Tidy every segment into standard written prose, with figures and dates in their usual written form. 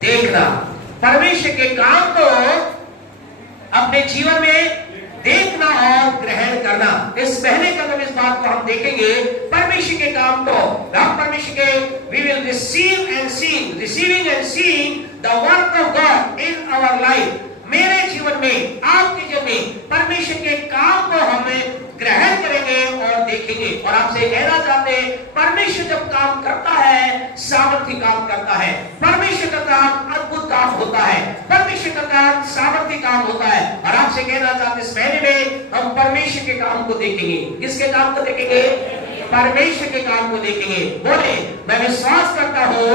देखना, परमेश्वर के काम को अपने जीवन में देखना और ग्रहण करना। इस पहले कदम इस बात को हम देखेंगे, परमेश्वर के काम को हम परमेश्वर के we will receive and see, receiving and seeing the work of God in our life। मेरे जीवन में, आपके जीवन में परमेश्वर के काम को हमें ग्रहण करेंगे और देखेंगे। और आपसे कहना चाहते हैं, परमेश्वर जब काम करता है, सामर्थ्य काम करता है। परमेश्वर का काम अद्भुत काम होता है, परमेश्वर का काम सामर्थ्य काम होता है। और आपसे कहना चाहते हैं, इस महीने में हम परमेश्वर के काम को देखेंगे। किसके काम को देखेंगे? परमेश्वर के काम को देखेंगे। बोले, मैं विश्वास करता हूँ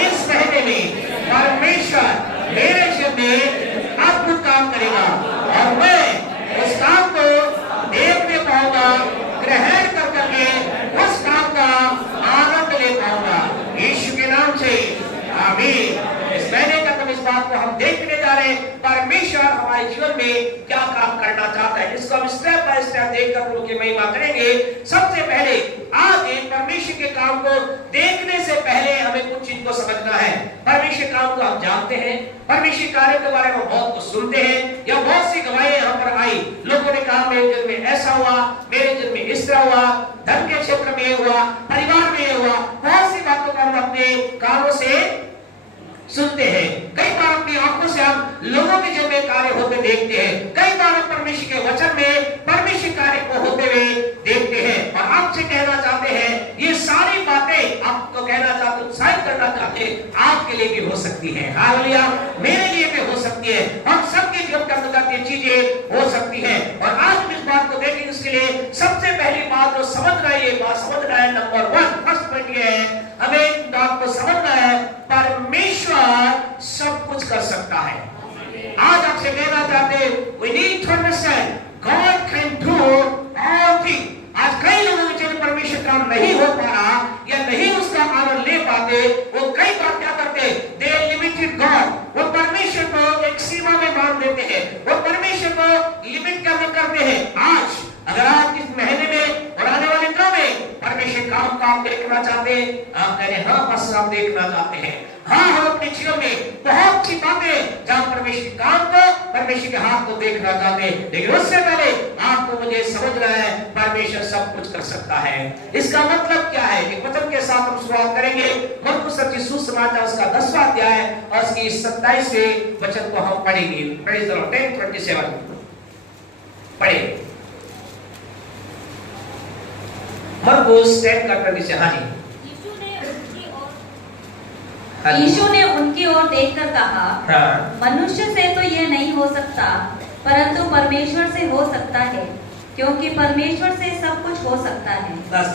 इस महीने में परमेश्वर मेरे जीवन में अद्भुत काम करेगा और मैं उस काम को देखने पाऊंगा, ग्रहण कर करके उस काम का आनंद ले पाऊंगा। यीशु के नाम से आमीन। इस महीने तक हम इस बात को हम देखने जा रहे हैं, परमेश्वर हमारे जीवन में क्या काम करना चाहता है। इसको हम स्टेप बाय स्टेप देखकर प्रभु की महिमा करेंगे। सबसे पहले आज परमेश्वर के काम को देखने से पहले हमें कुछ चीज को समझना है। परमेश्वर काम को हम जानते हैं, परमेश्वर कार्य के बारे में बहुत कुछ सुनते हैं, या बहुत सी गवाहियां यहाँ पर आई। लोगों ने कहा मेरे जीवन में ऐसा हुआ, मेरे जीवन में इस तरह हुआ, धन के क्षेत्र में हुआ, परिवार में हुआ। बहुत सी बातों को हम अपने कानों से सुनते हैं। कई बार अपनी आंखों से हम लोगों के जीवन में कार्य होते देखते हैं। कई बार हम परमेश्वर के वचन में परमेश्वर कार्य को होते हुए देखते हैं। और आपसे कहना चाहते हैं, ये सारी बातें आपको कहना चाहते, उत्साहित करना चाहते हैं, आपके लिए भी हो सकती है। हालेलुया, मेरे लिए भी हो सकती है। हम सबके जीवन के अंदर ये चीजें हो सकती है। और आज हम इस बात को देखेंगे। इसके लिए सबसे पहली बात जो समझना है, ये बात समझना है, नंबर 1 फर्स्ट पॉइंट ये है, हमें बात को समझना है, परमेश्वर सब कुछ कर सकता है। आज आपसे कहना चाहते हैं, we need to understand God can do all things। आज कई लोगों के जीवन परमेश्वर काम नहीं हो पा रहा या नहीं उसका आनंद ले पाते। वो कई बार क्या करते, they limited God। वो परमेश्वर को एक सीमा में बांध देते हैं, वो परमेश्वर को लिमिट करते हैं। आज अगर आप इस महीने में और आने वाले दिनों में परमेश्वर काम को आप देखना चाहते हैं, आप कह रहे हैं हाँ बस आप देखना चाहते हैं। हाँ, हम अपने जीवन में बहुत सी बातें जहाँ परमेश्वर काम को, परमेश्वर के हाथ को देखना चाहते हैं, लेकिन उससे पहले आपको मुझे समझना है, परमेश्वर सब कुछ कर सकता है। इसका मतलब क्या है? एक वचन के साथ हम शुरुआत करेंगे। मरकुस रचित सुसमाचार उसका 10वां अध्याय और उसकी 27वें वचन को हम पढ़ेंगे। Praise the Lord. 10:27 पढ़े। मरकुस 10:27। हाँ जी। यीशु ने उनकी ओर देखकर कहा, हाँ। मनुष्य से तो यह नहीं हो सकता, परंतु परमेश्वर से हो सकता है, क्योंकि परमेश्वर से सब कुछ हो सकता है।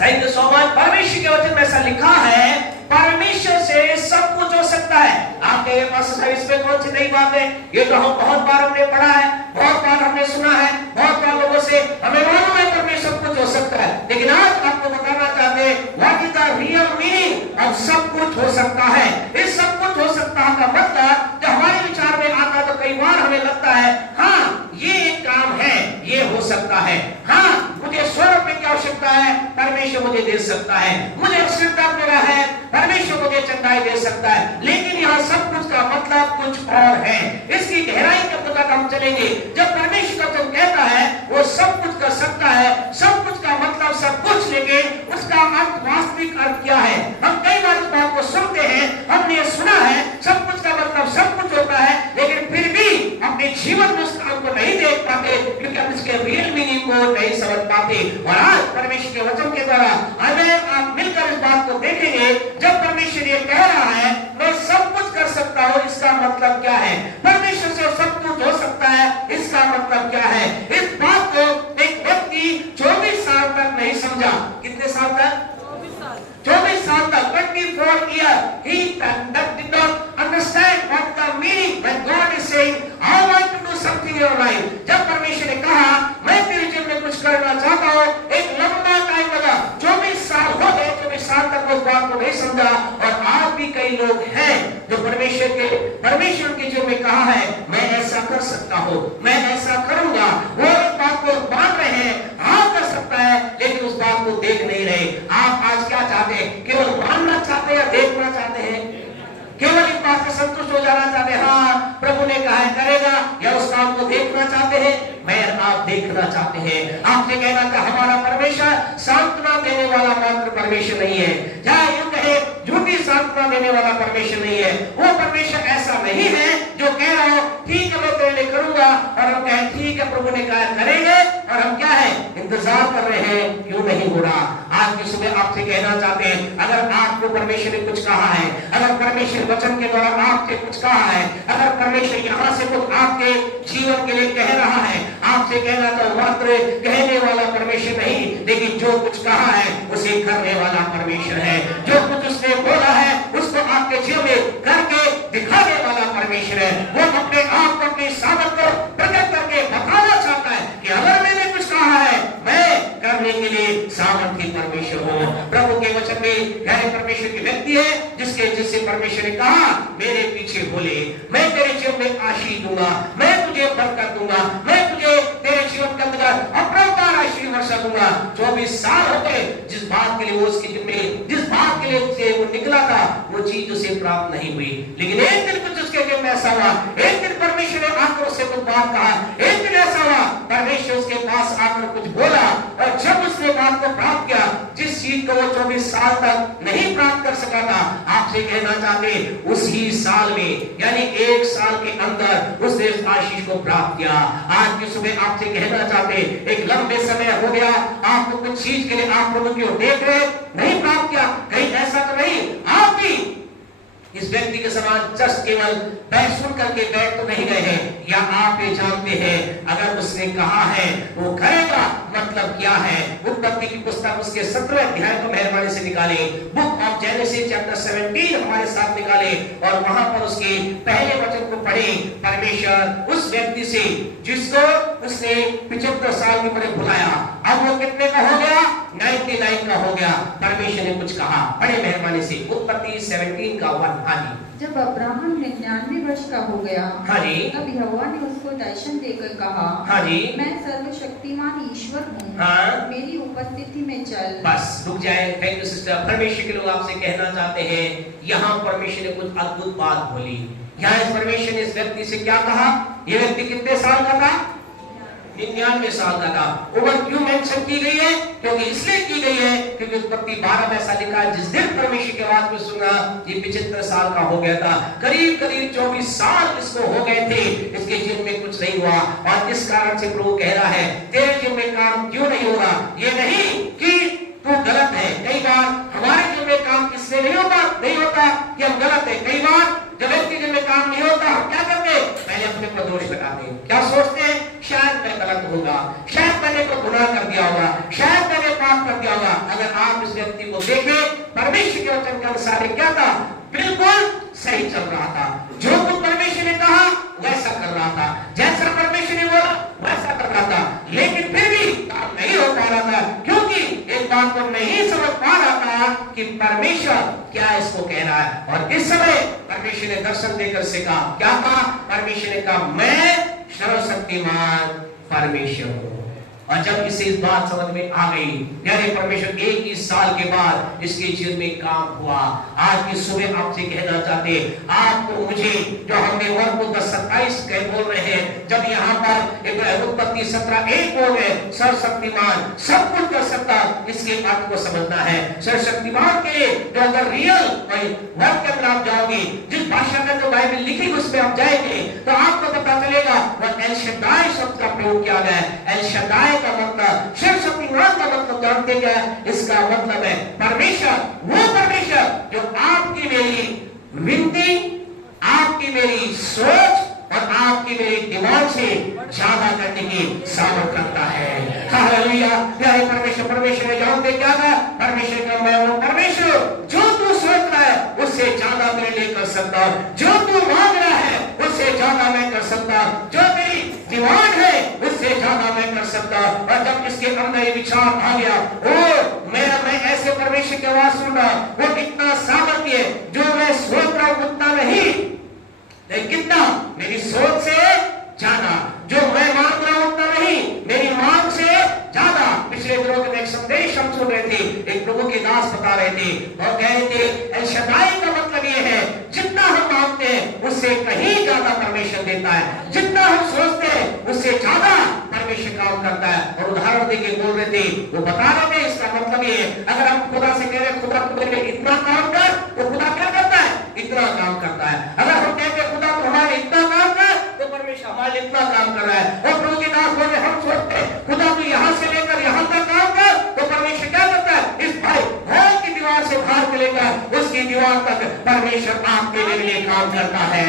Thank you so much. परमेश्वर के वचन में ऐसा लिखा है, परमेश्वर से सब कुछ हो सकता है। आपके पास इसमें कौन सी नई बात है? ये तो हम बहुत बार हमने पढ़ा है, बहुत बार हमने सुना है, बहुत बार लोगों से हमें मालूम है परमेश्वर सब कुछ हो सकता है। लेकिन आज आपको बताना चाहते हैं, what is the real meaning of सब कुछ हो सकता है। इस सब कुछ हो सकता है का मतलब जब हमारे विचार में आता तो कई बार हमें लगता है, हाँ ये एक काम है, ये हो सकता है। हाँ, मुझे 100 रुपए की आवश्यकता है, परमेश्वर मुझे दे सकता है। मुझे एक्सीडेंट मेरा है, परमेश्वर मुझे चंगाई दे सकता है। लेकिन यहाँ सब कुछ का मतलब कुछ और है। इसकी गहराई के तक हम चलेंगे। जब परमेश्वर का तुम कहता है वो सब कुछ कर सकता है, सब कुछ का मतलब सब कुछ, लेकिन उसका अर्थ, वास्तविक अर्थ क्या है? हम कई बार इस बात को सुनते हैं, हमने सुना है सब कुछ का मतलब सब कुछ होता है, लेकिन फिर भी अपने जीवन में उस काम को नहीं देख पाते, क्योंकि हम इसके रियल मीनिंग को नहीं समझ पाते। और आज परमेश्वर के वचन के द्वारा हमें आप मिलकर इस बात को देखेंगे। जब परमेश्वर ये कह रहा है मैं सब कुछ कर सकता हूँ, इसका मतलब क्या है? परमेश्वर से सब कुछ हो सकता है, इसका मतलब क्या है? इस बात को एक व्यक्ति 24 साल तक नहीं समझा। कितने साल तक? 24 साल तक, 24 years, he did not understand what the meaning when God is saying, I want to do something in your life। जब परमेश्वर ने कहा मैं तेरे जीवन में कुछ करना चाहता हूँ, एक लंबा टाइम लगा, 24 साल हो गए, 24 साल तक उस बात को नहीं समझा। और आज भी कई लोग हैं जो परमेश्वर के जीवन में कहा है मैं ऐसा कर सकता हूँ, मैं ऐसा करूंगा, वो इस बात को मान रहे हैं, हाँ कर सकता है, लेकिन उस बात को देख नहीं रहे। आप आज क्या चाहते हैं? केवल मानना चाहते हैं या देखना चाहते हैं? केवल इस बात से संतुष्ट आप देखना चाहते हैं। आपसे कहना था हमारा परमेश्वर सांत्वना देने वाला मात्र परमेश्वर नहीं है, या यूं कहे झूठी सांत्वना देने वाला परमेश्वर नहीं है। वो परमेश्वर ऐसा नहीं है जो कह रहा हो ठीक है मैं तेरे लिए करूंगा और हम कहें ठीक है प्रभु ने कहा करेंगे और हम क्या है इंतजार कर रहे हैं क्यों नहीं हो रहा। आज की सुबह आपसे कहना चाहते हैं अगर आपको परमेश्वर ने कुछ कहा है, अगर परमेश्वर वचन के द्वारा आपसे कुछ कहा है, अगर परमेश्वर यहाँ से कुछ आपके जीवन के लिए कह रहा है, आपसे कहना तो मात्र कहने वाला परमेश्वर नहीं, लेकिन जो कुछ कहा है उसे करने वाला परमेश्वर है। जो कुछ उसने बोला है उसको आपके जीवन में करके दिखाने वाला परमेश्वर है। वो अपने आप को अपनी सामर्थ को प्रकट करके बताना चाहता है कि अगर मैंने कुछ कहा है मैं करने के लिए सामर्थ्य परमेश्वर हूँ। प्रभु के वचन में गहरे परमेश्वर की व्यक्ति है जिससे परमेश्वर ने कहा मेरे पीछे बोले मैं तेरे जीवन में आशीष दूंगा, मैं तुझे बरकत दूंगा, मैं तुझे तेरे जीवन के अंदर अपरंपार आशीष वर्षा दूंगा। 24 साल हो गए जिस बात के लिए वो उसके जिम्मे जिस बात के लिए वो निकला था वो चीज उसे प्राप्त नहीं हुई, लेकिन एक दिन कुछ उसके जीवन में ऐसा हुआ, एक दिन परमेश्वर ने आकर उससे कुछ बात कहा, एक दिन ऐसा हुआ परमेश्वर उसके पास आकर कुछ बोला और जब उसने बात को प्राप्त किया जिस चीज को वो 24 साल तक नहीं प्राप्त कर सका था, आपसे कहना चाहते उसी साल में यानी 1 साल के अंदर उसने इस आशीष को प्राप्त किया। आज की सुबह आपसे कहना चाहते एक लंबे समय हो गया आपको कुछ चीज के लिए आप प्रभु की ओर देख रहे नहीं प्राप्त किया, कहीं ऐसा तो नहीं आप भी इस व्यक्ति के समान जस्ट केवल बैठ सुन करके बैठ तो नहीं गए हैं, या आप ये जानते हैं अगर उसने कहा है वो करेगा मतलब क्या है। उत्पत्ति की पुस्तक उसके 17वें अध्याय को मेहरबानी से निकाले, बुक ऑफ जेनेसिस चैप्टर 17 हमारे साथ निकाले और वहां पर उसके पहले वचन को पढ़े। परमेश्वर उस व्यक्ति से जिसको उसने 75 साल की उम्र बुलाया अब वो कितने का हो गया 99 का हो गया। परमेश्वर ने कुछ कहा, बड़े मेहरबानी से उत्पत्ति 17 का 1। हाँ जी। जब अब्राहम 99 वर्ष का हो गया, हाँ जी। तब यहोवा ने उसको दर्शन देकर कहा, हाँ जी। मैं सर्वशक्तिमान ईश्वर हूँ, हाँ। मेरी उपस्थिति में चल। बस रुक जाए। Thank you sister. परमेश्वर के लोग आपसे कहना चाहते हैं यहाँ परमेश्वर ने कुछ अद्भुत बात बोली। यहाँ इस परमेश्वर ने इस व्यक्ति से क्या कहा, ये व्यक्ति कितने साल का था 99 साल का था। उम्र क्यों मेंशन की गई है, क्योंकि इसलिए की गई है क्योंकि उत्पत्ति 12 में ऐसा लिखा जिस दिन परमेश्वर की आवाज को सुना ये 75 साल का हो गया था। करीब 24 साल इसको हो गए थे, इसके जीवन में कुछ नहीं हुआ और इस कारण से प्रभु कह रहा है तेरे जीवन में काम क्यों नहीं हो रहा। ये नहीं कि तू गलत है, कई बार हमारे जीवन में काम इसलिए नहीं होता कि हम गलत है। कई बार जब व्यक्ति जीवन में काम नहीं होता हम क्या करते हैं पहले अपने को दोष लगाते हैं, क्या सोचते हैं शायद मैं गलत होगा, शायद मैंने कोई गुनाह कर दिया होगा, शायद मैंने पाप कर दिया होगा। अगर आप इस व्यक्ति को देखें परमेश्वर के वचन के अनुसार क्या था, बिल्कुल सही चल रहा था। जो कुछ परमेश्वर ने कहा वैसा कर रहा था, जैसा परमेश्वर ने बोला वैसा कर रहा था, लेकिन फिर भी काम नहीं हो पा रहा था क्योंकि एक बात को नहीं समझ पा रहा था कि परमेश्वर क्या इसको कह रहा है। और इस समय परमेश्वर ने दर्शन देकर से कहा, क्या कहा, परमेश्वर ने कहा मैं सर्वशक्तिमान परमेश्वर हूं। और जब इसे इस बात समझ में आ गई, यानी परमेश्वर 21 साल के बाद इसके जीवन में काम हुआ। आज की सुबह आपसे कहना चाहते आपको मुझे जो हमने मरकुस 10:27 कह बोल रहे हैं, जब यहाँ पर उत्पत्ति 17:1 बोल रहे सर्वशक्तिमान सब कुछ कर सकता, इसके अर्थ को समझना है। सर्वशक्तिमान के लिए जो अगर रियल वर्ड के अंदर आप जाओगे, जिस भाषा में जो बाइबल लिखी उसमें आप जाएंगे तो आपको पता चलेगा वह एल शद्दाई शब्द का प्रयोग किया गया है। एल शद्दाई का मतलब सर्वशक्तिमान का मतलब जानते क्या है, इसका मतलब है परमेश्वर, वो परमेश्वर जो आपकी मेरी विनती, आपकी मेरी सोच और आपकी मेरे दिमाग से ज्यादा करने की सामर्थ रखता है। हालेलुया। प्यारे परमेश्वर ने जानते क्या था, परमेश्वर का मैं वो परमेश्वर जो तू सोच रहा है उससे ज्यादा मेरे लिए कर सकता, जो तू मांग रहा है उससे ज्यादा मैं कर सकता, जो तेरी डिमांड है उससे ज्यादा मैं कर सकता। और जब इसके अंदर ये विचार आ गया, ओ मैं ऐसे परमेश्वर की आवाज सुन रहा, वो कितना सामर्थ्य है, जो मैं सोच रहा हूं उतना नहीं, कितना मेरी सोच से ज्यादा, जो मैं मांग रहा हूं उतना नहीं, मेरी मांग से ज्यादा। पिछले दिनों के एक संदेश हम सुन रहे थे, एक प्रभु के दास बता रहे थे और कह रहे थे एल शद्दाई का मतलब ये है जितना हम मांगते हैं उससे कहीं ज्यादा परमेश्वर देता है, जितना हम सोचते हैं उससे ज्यादा परमेश्वर काम करता है। और उदाहरण देके बोल रहे थे, वो बता रहे थे, इसका मतलब ये है, अगर हम खुदा से कह रहे हैं खुदा तुम्हारे लिए इतना काम कर, तो खुदा क्या करता है? इतना काम करता है। अगर हम कहते हैं खुदा तुम्हारे इतना काम कर, तो परमेश्वर हमारे लिए इतना काम कर रहा है। और प्रभु के दास बोले, हम सोचते हैं खुदा तू यहाँ से लेकर यहाँ तक काम कर, तो परमेश्वर क्या करता है? इस भाई हॉल की दीवार से बाहर लेकर उसकी दीवार तक परमेश्वर आपके लिए काम करता है।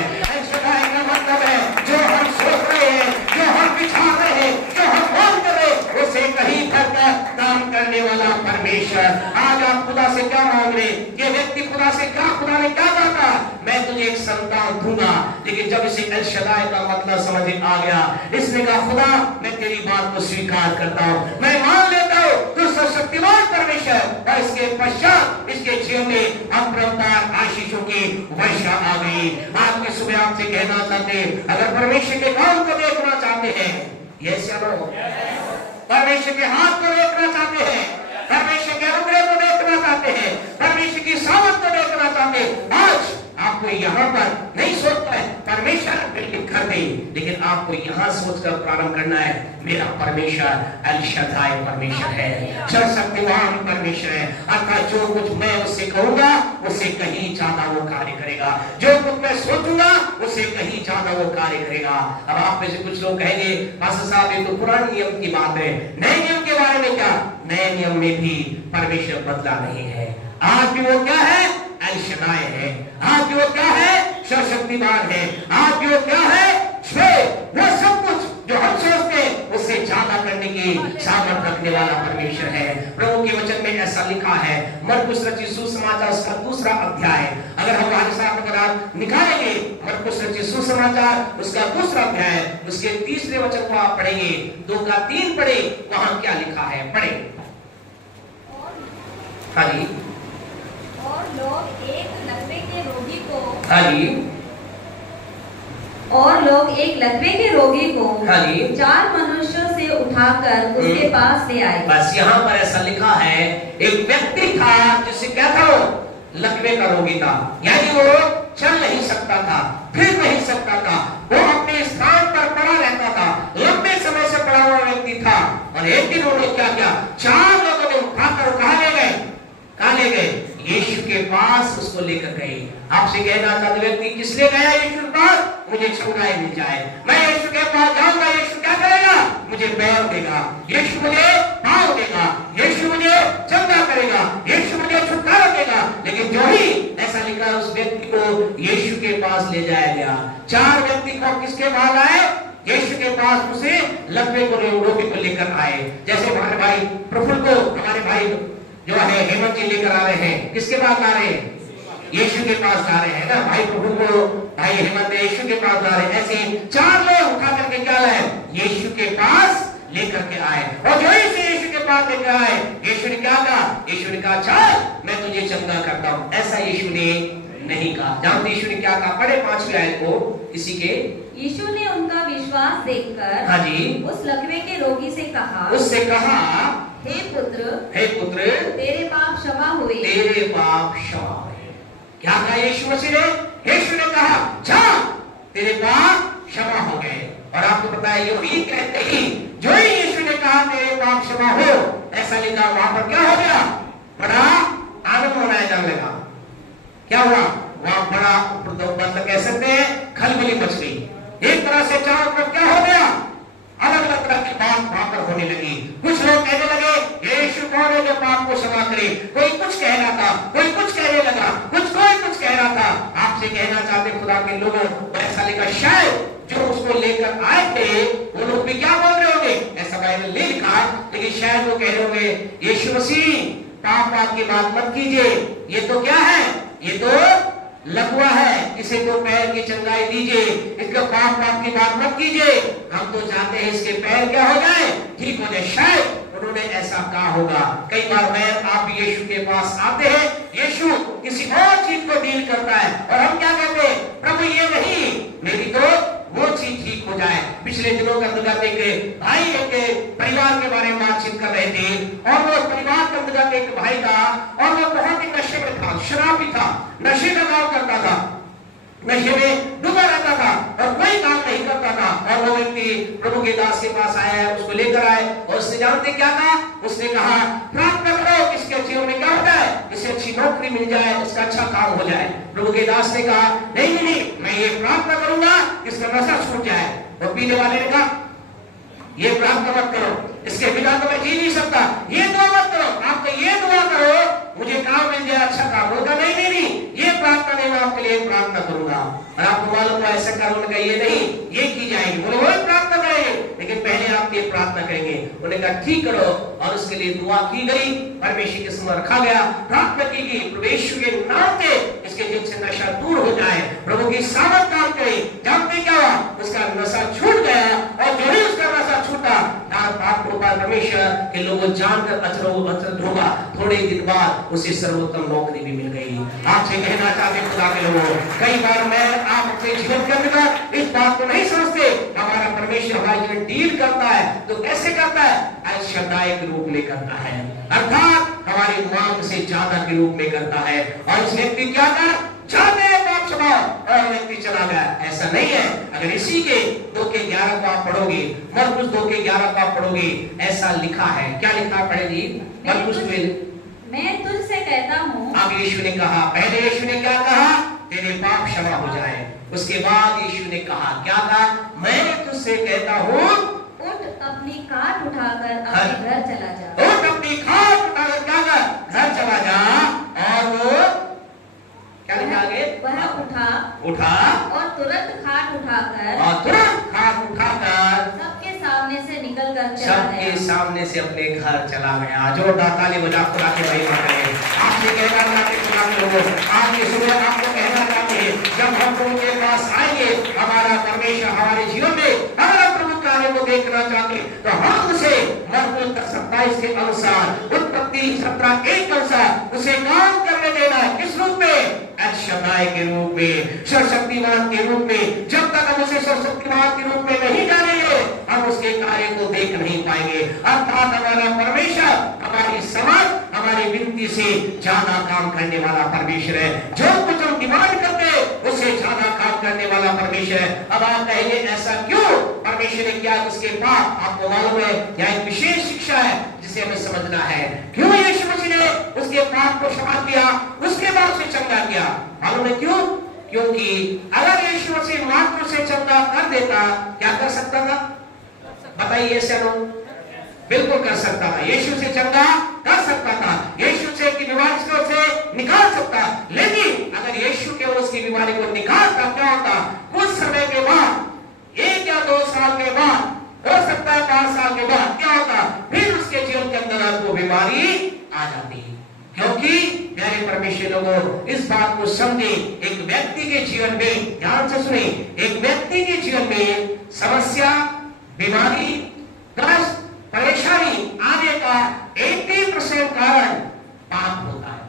का मतलब है जो हम सोच रहे हैं, जो हम विचार रहे हैं, जो हम मान कर रहे हैं, उसे कहीं भर कर काम करने वाला परमेश्वर। आज आप खुदा से क्या मांग रहे? ये व्यक्ति खुदा से क्या, खुदा ने क्या कहा? मैं तुझे एक संतान दूंगा। लेकिन जब इसे एल शदाई का मतलब समझ आ गया, इसने कहा खुदा मैं तेरी बात को स्वीकार करता हूँ, मैं मान लेता हूँ तू सर्वशक्तिमान परमेश्वर। और इसके पश्चात इसके जीवन में अपरंपार आशीषों की वर्षा आ गई। आज की सुबह आपसे कहना चाहते हैं, अगर परमेश्वर के काम को देखना चाहते हैं, यस या नो? परमेश्वर के हाथ को देखना चाहते हैं, परमेश्वर के अनुग्रह को देखना चाहते हैं, परमेश्वर की सामर्थ को देखना चाहते हैं, आज आपको यहाँ पर नहीं सोचना है परमेश्वर कर दे, लेकिन आपको यहाँ सोचकर प्रारंभ करना है, मेरा परमेश्वर एल शदाई परमेश्वर है, सर्वशक्तिमान परमेश्वर है। अर्थात जो कुछ मैं उससे कहूंगा उससे कहीं ज्यादा वो कार्य करेगा, जो कुछ मैं सोचूंगा उससे कहीं ज्यादा वो कार्य करेगा। अब आप में से कुछ लोग कहेंगे पास्टर साहब ये तो पुराने नियम की बात है, नए नियम के बारे में क्या? नए नियम में भी परमेश्वर बदला नहीं है, आज भी वो क्या है? एल शदाई है। आज भी वो क्या है? सर्वशक्तिमान है। आज भी वो क्या है? वो सब कुछ जो हम सोचते हैं उससे ज्यादा करने की सामर्थ रखने वाला परमेश्वर है। प्रभु के वचन में ऐसा लिखा है, मरकुस रचित सुसमाचार उसका 2 अध्याय, अगर हम हमारे साथ अगर निकालेंगे मरकुस रचित सुसमाचार उसका 2 अध्याय, उसके 3 वचन को आप पढ़ेंगे, 2 का 3 पढ़े, वहां क्या लिखा है? पढ़े। हाँ जी। और लोग एक लकवे के रोगी को, हाँ जी, और लोग एक लकवे के रोगी को, हाँ जी, 4 मनुष्यों से उठाकर उसके पास ले आए। बस यहाँ पर ऐसा लिखा है, एक व्यक्ति था जिससे क्या था? वो लकवे का रोगी था, यानी वो चल नहीं सकता था, फिर नहीं सकता था, वो अपने स्थान पर पड़ा रहता था, लंबे समय से पड़ा हुआ व्यक्ति था। और एक दिन उन्होंने क्या किया? 4 लोगों ने उठाकर कहाँ ले गए? कहाँ ले गए? यीशु के पास उसको लेकर गए। आपसे कहना चाहते व्यक्ति किस लिए गया यीशु के पास? मुझे छुटकारा मिल जाए, मैं यीशु के पास जाऊंगा, यीशु क्या करेगा? मुझे बैल देगा, यीशु मुझे पाँव देगा, यीशु मुझे चंगा करेगा, यीशु मुझे छुटकारा देगा। लेकिन जो ही ऐसा लिखा उस व्यक्ति को यीशु के पास ले जाया गया। 4 व्यक्ति को किसके पास आए? यीशु के पास उसे लकवे को रोगी को लेकर आए। जैसे हमारे भाई प्रफुल्ल को हमारे भाई जो है हेमंत जी लेकर आ रहे हैं, किसके पास आ रहे हैं? यीशु के पास आ रहे हैं ना, भाई प्रभु को भाई हेमंत यीशु के पास आ रहे हैं। ऐसे 4 लोग उठा करके क्या लाए? यीशु के पास लेकर के आए। और जो यीशु के पास लेकर आए, यीशु ने क्या कहा? यीशु ने कहा चल मैं तुझे चंगा करता हूँ, ऐसा यीशु ने नहीं कहा। जानते यीशु ने क्या कहा? पढ़े 5वीं आयत को किसी के। यीशु ने उनका विश्वास देखकर, हाँ जी, उस लकवे के रोगी से कहा, उससे कहा हे पुत्र, तेरे पाप क्षमा हुए। तेरे पाप क्षमा हुए। क्या कहा यीशु मसीह ने? यीशु ने कहा जा तेरे पाप क्षमा हो गए। और आपको पता है यही कहते ही जो ही यीशु ने कहा तेरे पाप क्षमा हो, ऐसा लिखा वहां पर क्या हो गया? बड़ा आनंद मनाया जाने लगा। क्या हुआ? वहां बड़ा मतलब कह सकते हैं खलबली मच गई। एक तरह से चारों तरफ क्या हो गया? अलग अलग तरह की बात वहां पर होने लगी। कुछ लोग कहने लगे यीशु कौन है जो पाप को क्षमा करे? कोई कुछ कह रहा था, कोई कुछ कहने लगा, कोई कुछ कह रहा था। आपसे कहना चाहते खुदा के लोगों, ऐसा लिखा शायद जो उसको लेकर आए थे वो लोग भी क्या बोल रहे होंगे? ऐसा बाइबल नहीं लिखा, लेकिन शायद वो कह रहे होंगे यीशु मसीह पाप की बात मत कीजिए, ये तो क्या है? ये तो लकवा है, इसे तो पैर की चंगाई दीजिए, इसका पाप की बात मत कीजिए। हम तो चाहते हैं इसके पैर क्या हो जाए? ठीक हो जाए। शायद उन्होंने ऐसा कहा होगा। कई बार मैं आप भी यीशु के पास आते हैं, यीशु किसी और चीज को डील करता है और हम क्या कहते हैं? प्रभु ये नहीं, मेरी तो वो चीज ठीक हो जाए। पिछले दिनों के अंतर्गत एक भाई एक परिवार के बारे में बातचीत कर रहे थे और वो परिवार के अंतर्गत एक भाई था और वो बहुत ही नशे में था, शराबी था, नशे का काम करता था, नशे में डूबा रहता था और कोई काम नहीं करता था। और वो व्यक्ति प्रभु के दास के पास आया, उसको जानते क्या कहा? उसने कहा प्रार्थना करो, इसके जीवन में क्या होता है, इसे अच्छी नौकरी मिल जाए, इसका अच्छा काम हो जाए। प्रभु के दास ने कहा नहीं, मैं ये प्रार्थना करूंगा इसका नशा छूट जाए। और पीने वाले ने कहा ये प्रार्थना मत करो, इसके बिना तो मैं जी नहीं सकता, ये दुआ मत करो, आप तो ये दुआ करो मुझे काम मिल जाए, अच्छा काम होगा। नहीं, ये प्रार्थना नहीं, मैं आपके लिए प्रार्थना करूंगा। और आपको मालूम है ऐसा करो, उन्होंने कहा ये नहीं, ये की जाएगी। बोले वही प्रार्थना करेंगे, लेकिन पहले आप ये प्रार्थना करेंगे। उन्होंने कहा ठीक करो, और उसके लिए दुआ की गई, परमेश्वर के सामने रखा गया, प्रार्थना की गई, प्रभु के नाम पे इसके दिल से नशा दूर हो जाए, प्रभु की सामर्थ काम करे। जानते क्या हुआ? उसका नशा छूट गया, और जो ही उसका नशा छूटा, आपको परमेश्वर के लोगों जानकर अचरज होगा, थोड़े दिन बाद उसे सर्वोत्तम नौकरी भी मिल गई। आपसे कहना चाहते खुदा के लोगों, कई बार मैं आप अपने जीवन के अंदर इस बात को नहीं समझते, हमारा परमेश्वर हमारे जीवन डील करता है तो कैसे करता है? अशदाई के रूप में करता है, अर्थात हमारी मांग से ज्यादा के रूप में करता है। और उस व्यक्ति क्या कर जाते बाप स्वभाव और व्यक्ति चला गया, ऐसा नहीं है। अगर इसी के 2:11 को आप पढ़ोगे, मरकुस 2:11 को आप पढ़ोगे, ऐसा लिखा है। क्या लिखा पढ़े जी? मरकुस मैं तुझसे कहता हूँ। अब यीशु ने कहा, पहले यीशु ने क्या कहा? तेरे पाप क्षमा हो जाए। उसके बाद यीशु ने कहा, क्या कहा? मैं तुझसे कहता हूँ उठ अपनी खाट उठाकर अपने घर चला जा। उठ अपनी खाट उठाकर क्या कर? घर चला जा। और वो क्या लिखा आगे? वह उठा और तुरंत खाट उठाकर सबके सामने से निकल कर चला गया। सबके सामने से अपने घर चला गया। जो ताली बजा खुदा के महिमा करे। आपसे कहना चाहते खुदा के लोगों, आज की सुबह आपको कहना चाहते हैं, जब हम प्रभु के पास आएंगे, हमारा परमेश्वर हमारे जीवन में हमारा प्रभु कार्य को देखना चाहते, तो हम उसे मरकुस 27 के अनुसार, उत्पत्ति 17:1 के अनुसार उसे काम करने देना। किस रूप में? अशदाई के रूप में, सर्वशक्तिमान के रूप में। जब तक हम उसे सर्वशक्तिमान के रूप में नहीं जानेंगे, हम उसके कार्य को देख नहीं पाएंगे। अर्थात हमारा परमेश्वर हमारी समझ, हमारी विनती से ज्यादा काम करने वाला परमेश्वर है। जो कुछ हम डिमांड करते हैं उससे ज्यादा काम करने वाला परमेश्वर है। अब आप कहेंगे ऐसा क्यों? परमेश्वर ने किया उसके पाप, आपको मालूम है, यह एक विशेष शिक्षा है जिसे हमें समझना है। क्यों यीशु मसीह ने उसके पाप को क्षमा किया, उसके बाद उसे चंगा किया? मालूम है क्यों? क्योंकि अगर यीशु मसीह मात्र से चंगा कर देता, क्या कर सकता था? बताइए ऐसे बिल्कुल कर सकता था। यीशु से चंगा कर सकता था, यीशु से की बीमारी से निकाल सकता। लेकिन अगर यीशु केवल उसकी बीमारी को निकालता, क्या होता? कुछ समय के बाद, 1 या 2 साल के बाद, हो सकता है 5 साल के बाद, क्या होता? फिर उसके जीवन के अंदर आपको बीमारी आ जाती। क्योंकि प्यारे परमेश्वर लोगों, इस बात को समझे, एक व्यक्ति के जीवन में, ध्यान से सुने, एक व्यक्ति के जीवन में समस्या, बीमारी, कष्ट, परेशानी आने का 80% कारण पाप होता है।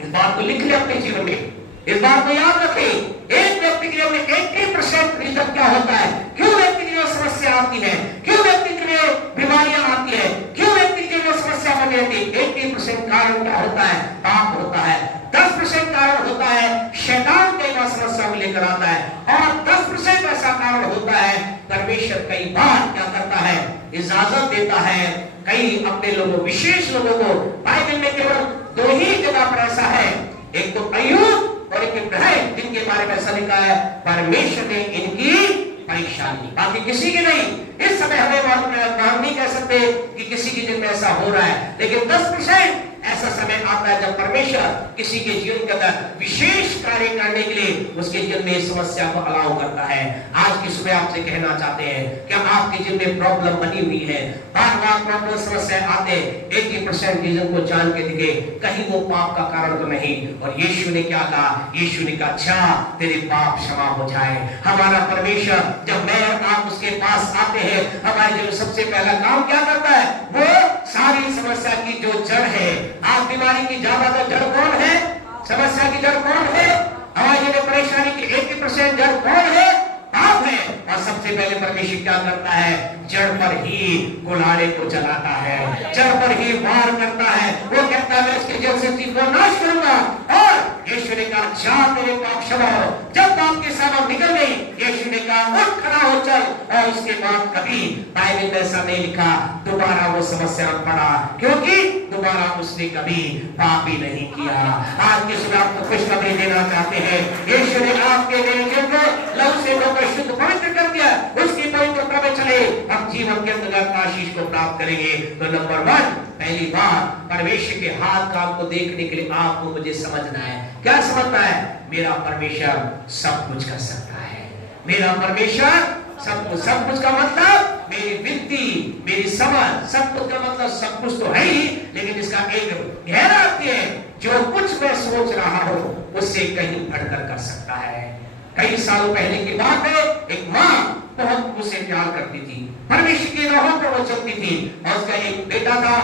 इस बात को लिख ले अपने जीवन में, इस बात को याद रखें। एक व्यक्ति के लिए 80% रीजन क्या होता है? क्यों व्यक्ति के लिए समस्या आती है? क्यों व्यक्ति के लिए बीमारियां आती है? क्यों व्यक्ति के लिए समस्या बनी रहती है? 80% कारण क्या होता है? पाप होता है। 10% कारण होता है शैतान कई बार समस्या को लेकर आता है, और 10% ऐसा कारण होता है परमेश्वर कई बार क्या करता है? इजाजत देता है कई अपने लोगों, विशेष लोगों को। बाइबल में केवल 2 ही जगह पर ऐसा है, एक तो अय्यूब और एक इब्राहिम, जिनके बारे में ऐसा लिखा है परमेश्वर ने इनकी परीक्षा ली, बाकी किसी की नहीं। इस समय हम नहीं कह सकते कि किसी के जीवन में ऐसा हो रहा है, लेकिन 10% ऐसा समय आता है जब परमेश्वर किसी के जीवन के अंदर विशेष कार्य करने के लिए उसके जीवन में समस्या को अलाउ करता है। आज की सुबह आपसे कहना चाहते हैं, क्या आपके जीवन में प्रॉब्लम बनी हुई है? बार बार प्रॉब्लम समस्या आते, 80% रीजन को जान के दिखे, कहीं वो पाप का कारण तो नहीं। और यीशु ने क्या कहा? यीशु ने कहा, अच्छा तेरे पाप क्षमा हो जाए। हमारा परमेश्वर, जब मैं और आप उसके पास आते हैं, हमारे जीवन सबसे पहला काम क्या करता है? वो सारी समस्या की जो जड़ है, आप बीमारी की ज्यादातर जड़ कौन है? समस्या की जड़ कौन है? हमारी परेशानी की 80% जड़ कौन है? पाप है। और सबसे पहले परमेश्वर क्या करता है? जड़ पर ही कुल्हाड़े को जलाता है, जड़ पर ही वार करता है। वो कहता है मैं इसके जड़ से को नाश करूंगा। और यीशु ने कहा, जा तेरे पाप क्षमा हो। जब पाप की सजा निकल गई, यीशु ने कहा कहेगा उठ खड़ा हो चल, और उसके बाद कभी बाइबल में ऐसा नहीं लिखा दोबारा वो समस्या में पड़ा, क्योंकि दोबारा उसने कभी पाप ही नहीं किया। आज के सुबह आपको खुशखबरी देना चाहते हैं, यीशु ने आपके मेरे जीवन को लहू से धोकर शुद्ध पवित्र कर दिया। उसकी पवित्रता में चले हम जीवन के अंतर्गत आशीष को प्राप्त करेंगे। तो नंबर 1, पहली बात, परमेश्वर के हाथ काम को देखने के लिए आपको मुझे समझना है। क्या समझना है? मेरा परमेश्वर सब कुछ कर सकता है। मेरा परमेश्वर सब कुछ का मतलब मेरी वित्ती, मेरी समझ, सब कुछ का मतलब सब कुछ तो है ही, लेकिन इसका एक गहरा अर्थ है, जो कुछ मैं सोच रहा हूं उससे कहीं बढ़कर कर सकता है। कई सालों पहले की बात है, एक माँ बहुत मुझसे प्यार करती थी, परमेश्वर की राहों पर वो चलती थी, और उसका एक बेटा था,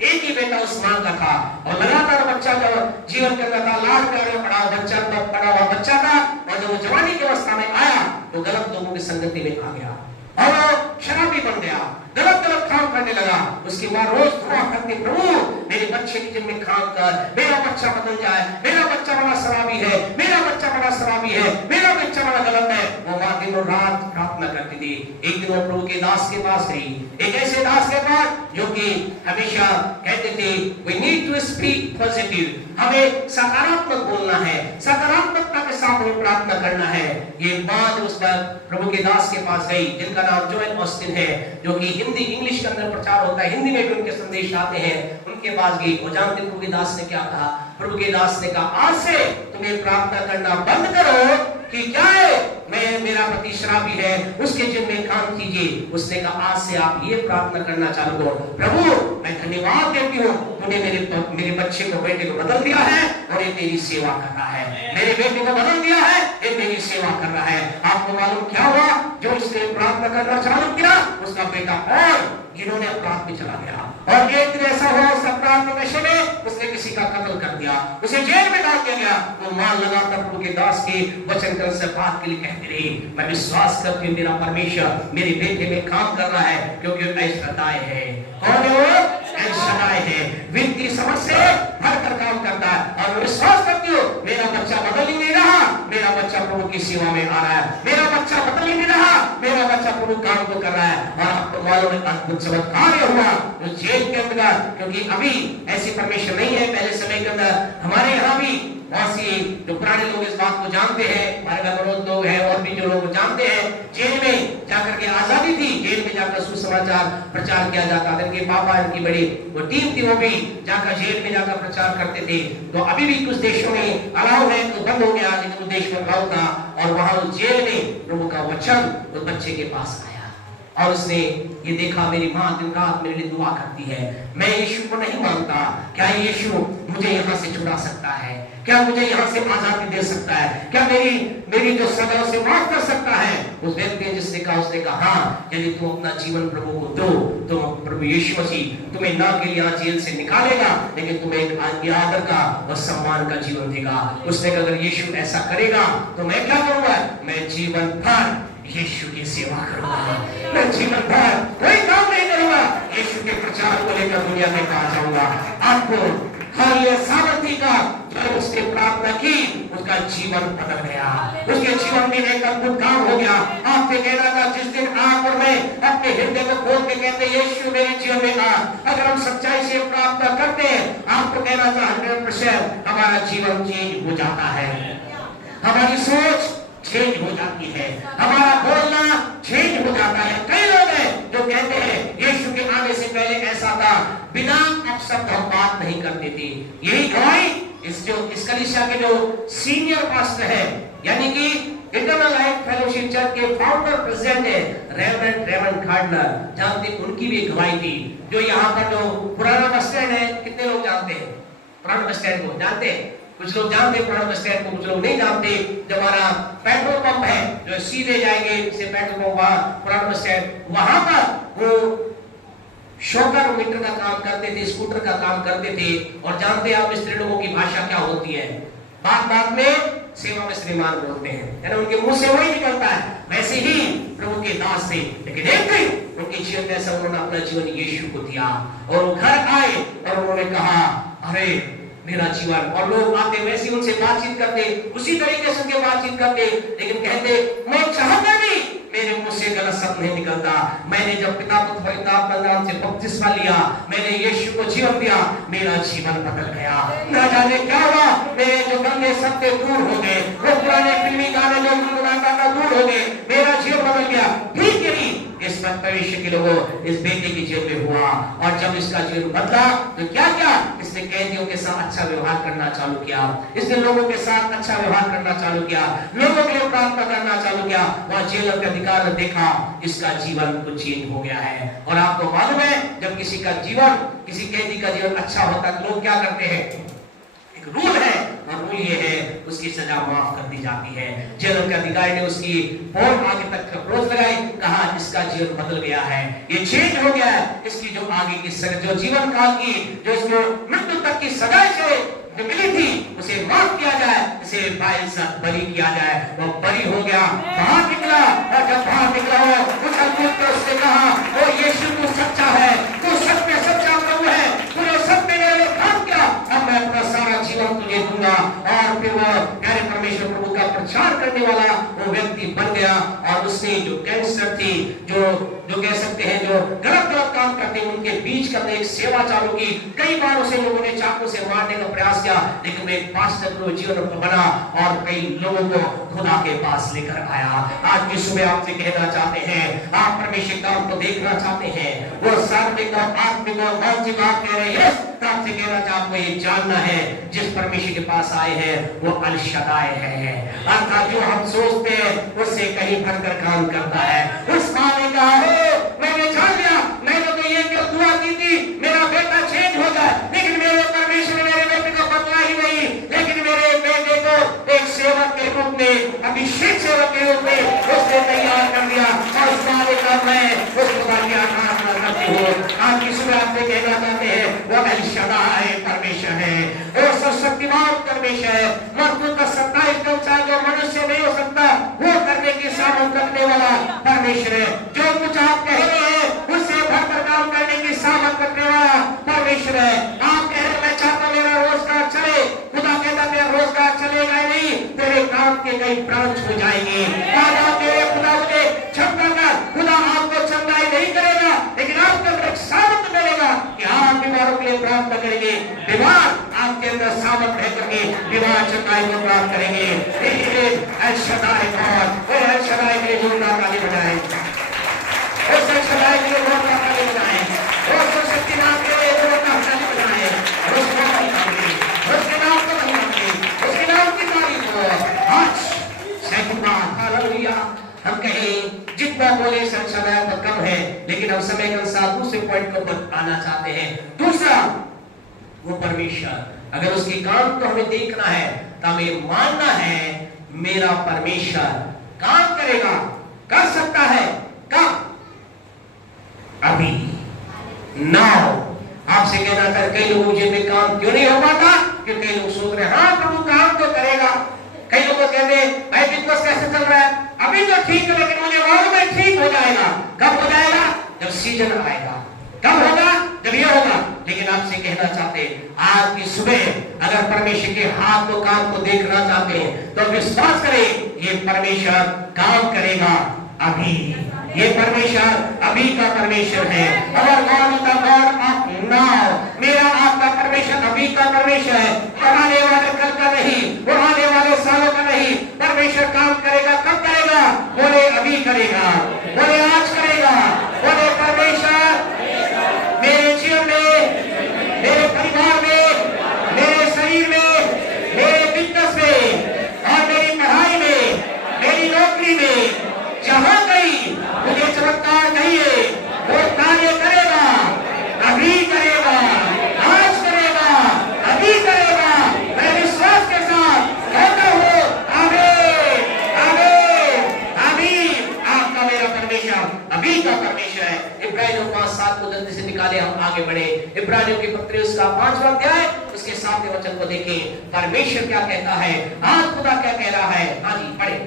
एक ही बेटा उस मां का था, और लगातार बच्चा जब जीवन करता था, लाड प्यार में पड़ा हुआ बच्चा था, और जब वो जवानी की अवस्था में आया तो गलत लोगों की संगति में आ गया और वो शराबी बन गया, गलत काम करने लगा। उसकी मां रोज दुआ करती, प्रभु मेरे बच्चे की जिम्मे काम कर, मेरा बच्चा बदल जाए, मेरा बच्चा बड़ा शराबी है, मेरा बच्चा बड़ा शराबी है, मेरा बच्चा बड़ा गलत है। वो मां दिन और रात प्रार्थना करती थी। एक दिन वो प्रभु के दास के पास गई, एक ऐसे दास के पास जो कि हमेशा कहते थे we need to speak positive, हमें सकारात्मक बोलना है, सकारात्मकता के साथ हमें प्रार्थना करना है। ये बात उस पर प्रभु के दास के पास गई, जिनका नाम जोएल ऑस्टिन है, जो कि हिंदी इंग्लिश के अंदर प्रचार होता है, हिंदी में भी उनके संदेश आते हैं। उनके पास गई, वो जानते प्रभु के दास ने क्या कहा? प्रभु के दास ने कहा, आज से तुम्हें प्रार्थना करना बंद करो कि क्या है मेरा पति शराबी है, उसके जिम्मे काम कीजिए। उसने कहा, आज से आप ये प्रार्थना करना चालू करो, प्रभु मैं धन्यवाद देती हूँ, तूने मेरे बच्चे को, बेटे को बदल दिया है और ये तेरी सेवा कर रहा है, मेरे बेटे को बदल दिया है, ये मेरी सेवा कर रहा है। आपको मालूम क्या हुआ? जो उसने प्रार्थना करना चालू किया, उसका बेटा और जिन्होंने अपराध में चला गया, और एक दिन ऐसा हुआ उस अपराध में नशे में उसने किसी का कत्ल कर दिया, उसे जेल में डाल दिया गया। वो मां लगातार प्रभु के दास के वचन कर से बात के लिए कहती रही, मैं विश्वास करती हूँ मेरा परमेश्वर मेरे बेटे में काम कर रहा है, क्योंकि ऐशदाय है। कौन है वो? ऐशदाय है, वित्तीय समझ से भरकर काम करता है। और मैं विश्वास करती हूँ मेरा बच्चा बदल ही नहीं रहा, मेरा बच्चा प्रभु की सेवा में आ रहा है, मेरा बच्चा बदल ही नहीं रहा, मेरा बच्चा प्रभु काम को कर रहा है। और आपको मालूम है अद्भुत चमत्कार हुआ जो जेल के अंदर, क्योंकि अभी ऐसी परमेश्वर नहीं है, पहले समय के अंदर हमारे यहाँ भी बहुत सी जो पुराने लोग इस बात को जानते हैं, हमारे घर लोग हैं और भी जो लोग जानते हैं, जेल में जाकर के आजादी थी, जेल में जाकर सुसमाचार प्रचार किया जाता था। इनके पापा, इनकी बड़ी वो टीम थी, वो भी जाकर जेल में जाकर प्रचार करते थे। तो अभी भी कुछ देशों में अलाउ है, तो बंद हो गया, लेकिन उस देश में अलाउ था, और वहां उस जेल में प्रभु का वचन उस बच्चे के पास आया, और उसने ये देखा मेरी माँ दिन रात मेरे लिए दुआ करती है, मैं यीशु को नहीं मानता, क्या यीशु मुझे यहाँ से छुड़ा सकता है? क्या मुझे यहाँ से आजादी दे सकता है? क्या मेरी जो सजा उसे माफ कर सकता है? उस व्यक्ति ने जिसने कहा, उसने कहा हाँ, यदि तुम अपना जीवन प्रभु को दो तो प्रभु यीशु मसीह तुम्हें ना के लिए जेल से निकालेगा, लेकिन तुम्हें एक आदर का और सम्मान का जीवन देगा। उसने कहा अगर यीशु ऐसा करेगा तो मैं क्या करूंगा? मैं जीवन भर यीशु की सेवा करूंगा, मैं जीवन भर कोई काम नहीं करूंगा, यीशु के प्रचार को लेकर दुनिया में कहा जाऊंगा। आपको हर ये सामर्थ्य का जब उसने प्रार्थना की, उसका जीवन बदल गया, उसके जीवन में एक अद्भुत काम हो गया। आपसे कहना था जिस दिन आप और मैं अपने हृदय को खोल के कहते यीशु मेरे जीवन में आ, अगर हम सच्चाई से प्रार्थना करते हैं, आपको कहना था 100% हमारा जीवन चेंज हो जाता है, हमारी सोच चेंज हो जाती है, हमारा बोलना चेंज हो जाता है। कई लोग हैं जो कहते हैं यीशु के आने से पहले ऐसा था, बिना अपशब्द हम बात नहीं करते थे। यही गवाही इस कलीसिया के जो सीनियर पास्टर है, यानी कि इटर्नल लाइफ फेलोशिप चर्च के फाउंडर प्रेसिडेंट है रेवरेंड रेवन गार्डनर, जानते उनकी भी गवाही थी। जो यहाँ पर जो पुराना बस स्टैंड है, कितने लोग जानते हैं पुराना बस स्टैंड को? जानते हैं, कुछ लोग जानते हैं पुराना बस स्टैंड को, कुछ लोग नहीं जानते। जो हमारा पेट्रोल पंप है, जो सीधे जाएंगे से पेट्रोल पंप वहां पुराना बस स्टैंड, वहां पर वो शॉकर मीटर का काम करते थे, स्कूटर का काम करते थे। और जानते हैं आप मिस्त्री लोगों की भाषा क्या होती है? बात में सेवा में श्रीमान बोलते हैं, यानी उनके मुंह से वही निकलता है। वैसे ही प्रभु के दास से, लेकिन एक दिन उनके जीवन में ऐसा उन्होंने अपना जीवन यीशु को दिया, और वो घर आए और उन्होंने कहा अरे मेरा जीवन, और लोग आते वैसे उनसे बातचीत करते, उसी तरीके से उनके बातचीत करते, लेकिन कहते मैं चाहता बदलता। मैंने जब पिता पुत्र पवित्र आत्मा नाम से बपतिस्मा लिया, मैंने यीशु को जीवन दिया, मेरा जीवन बदल गया। ना जाने क्या हुआ, मेरे जो गंदे सत्य दूर हो गए, वो पुराने फिल्मी गाने जो गुनगुनाता था दूर हो गए, मेरा जीवन बदल गया। ठीक है नहीं, इस वक्त भविष्य के लोगों इस बेटे के जीवन में हुआ, और जब इसका जीवन बदला तो क्या क्या, इसने कैदियों के साथ अच्छा व्यवहार करना चालू किया, इसने लोगों के साथ अच्छा व्यवहार करना चालू किया, लोगों के लिए प्रार्थना करना चालू किया। वहां जेलर का अधिकार ने देखा, इसका जीवन कुछ चेंज हो गया है। और आपको मालूम है, जब किसी का जीवन, किसी कैदी का जीवन अच्छा होता है तो लोग क्या करते हैं, एक रूल है, और रूल ये है, उसकी सजा माफ कर दी जाती है। जेलर के अधिकारी ने उसकी बहुत आगे तक अप्रोच लगाई, कहा इसका जीवन बदल गया है, ये चेंज हो गया है, इसकी जो आगे की जो जीवन काल की, जो इसको मृत्यु तक की सजा से मिली थी, उसे माफ किया जाए, इसे बाइज़्ज़त बरी किया जाए। वो बरी हो गया, बाहर निकला, और जब बाहर निकला हो उस अद्भुत ने उससे कहा, ओ यीशु तू सच्चा है, तू सच में सच्चा प्रभु है, तूने सब में मेरे लिए काम किया, अब मैं अपना सारा जीवन तुझे दूंगा। और फिर वो प्यारे परमेश्वर प्रभु का प्रचार करने वाला वो व्यक्ति बन गया। और उसने जो गैंगस्टर थी, जो कह सकते हैं जो गलत गलत काम करते हैं, उनके बीच का एक सेवा चालू की। कई बार उसे लोगों ने चाकू से मारने का प्रयास किया, लेकिन एक पास्टर को जीवन बना और कई लोगों को खुदा के पास लेकर आया। आज की सुबह आपसे कहना चाहते हैं, आप परमेश्वर का को देखना चाहते हैं, वो सात्विक और आत्मिक और मानसिक आप कह रहे हैं, आपसे कहना चाहते आपको ये जानना है, जिस परमेश्वर के पास आए हैं वो अल शदाई है। अर्थात जो हम सोचते हैं उससे कहीं बढ़कर काम करता है। उस माँ ने कहा, मैंने जान लिया, मैंने तो ये क्यों दुआ की थी मेरा बेटा चेंज हो जाए, लेकिन मेरे परमेश्वर ने मेरे बेटे को बदला ही नहीं, लेकिन मेरे बेटे को एक सेवक के रूप में, अभिषेक सेवक के रूप में उसने तैयार कर दिया। और उस माँ ने कहा, मैं उस खुदा की आराधना करती हूँ। आज की सुबह आपसे कहना चाहते हैं, वो अल शदाई परमेश्वर है, वो सर्वशक्तिमान परमेश्वर है। मजबूत का 27 का जो मनुष्य नहीं हो सकता, वो करने की सामर्थ्य रखने वाला परमेश्वर है। जो कुछ आप कह रहे हैं उससे बढ़कर काम करने की सामर्थ्य रखने वाला परमेश्वर है। आप कह रहे मैं चाहता मेरा रोजगार चले, खुदा कहता तेरा रोजगार चलेगा ही नहीं, तेरे काम के कई ब्रांच हो जाएंगे। खुदा मुझे क्षमता का, खुदा आपको क्षमता ही नहीं करेगा, लेकिन आपको एक सामर्थ्य मिलेगा कि आप बीमारों के लिए प्रार्थना करेंगे, बीमार आपके अंदर सामर्थ्य है करके बीमार चंगाई को प्राप्त करेंगे। अल शदाई गॉड, वो अल शदाई के लिए जोरदार ताली बजाएं, उस अल शदाई के लिए जोरदार ताली बजाएं, उस शक्तिमान के लिए जोरदार ताली बजाएं, उसके नाम को नहीं मानते, उसके नाम की तारीफ हो। आज सैकड़ों हालेलुया। हम कहें जितना बोले संशय तो कम है, लेकिन हम समय के अनुसार दूसरे पॉइंट को आना चाहते हैं। दूसरा, वो परमेश्वर, अगर उसके काम को हमें देखना है तो हमें मानना है मेरा परमेश्वर काम करेगा, कर सकता है। कब? अभी, नाउ। आपसे कहना था, कई लोगों जिनमें काम क्यों नहीं हो पाता, क्योंकि कई लोग सोच रहे हैं हाँ प्रभु काम तो करेगा। कई लोग कहते हैं भाई बिजनेस कैसे चल रहा है, अभी तो ठीक है, लेकिन मुझे मालूम है ठीक हो जाएगा। कब हो जाएगा? जब सीजन आएगा। कब होगा? जब ये होगा। लेकिन आपसे कहना चाहते हैं, आज की सुबह अगर परमेश्वर के हाथ को काम को देखना चाहते हैं तो विश्वास करें, ये परमेश्वर काम करेगा अभी। ये परमेश्वर अभी का परमेश्वर है। अगर God is the God of now, मेरा आपका परमेश्वर अभी का परमेश्वर है। आने वाले कल का नहीं, वो आने वाले सालों का नहीं। परमेश्वर काम करेगा। कब करेगा? बोले अभी करेगा, बोले आज करेगा, बोले परमेश्वर मेरे जीवन में, मेरे परिवार में, मेरे शरीर में, मेरे बिजनेस में और मेरी पढ़ाई में, मेरी नौकरी में, जहां कहीं मुझे चमत्कार चाहिए वो कार्य करेगा, अभी करेगा, आज करेगा, अभी करेगा। मैं विश्वास के साथ कहता हूँ आमीन, आमीन, आमीन। आपका मेरा परमेश्वर अभी का परमेश्वर है। इब्रानियों 5:7 को जल्दी से निकाले, हम आगे बढ़े। इब्रानियों की पत्री उसका 5वां अध्याय उसके 7वें वचन को देखें। परमेश्वर क्या कहता है, आज खुदा क्या कह रहा है। हाँ जी, पढ़े।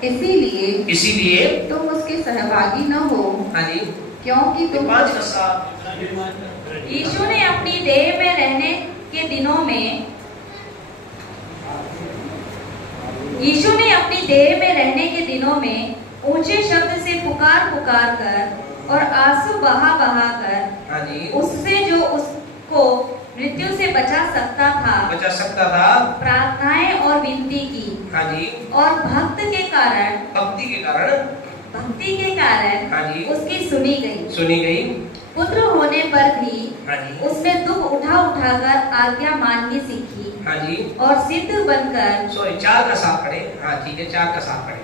इसीलिए तुम उसके सहभागी न हो। हाँ जी, क्योंकि तुम 5 का 7। यीशु ने अपनी देह में रहने के दिनों में, यीशु ने अपनी देह में रहने के दिनों में ऊंचे शब्द से पुकार पुकार कर और आंसू बहा बहा कर हाँ जी, उससे जो उसको मृत्यु से बचा सकता था बचा सकता था। प्रार्थनाएं और विनती की हाँ जी, और भक्ति के कारण हाँ जी, उसकी सुनी गई। सुनी गई। पुत्र होने पर भी हाँ जी, उसने दुख उठा उठाकर आज्ञा माननी सीखी हाँ जी। और सिद्ध बनकर सॉरी 4 का 7 पढ़े। हाँ ठीक है, 4 का 7 पढ़े।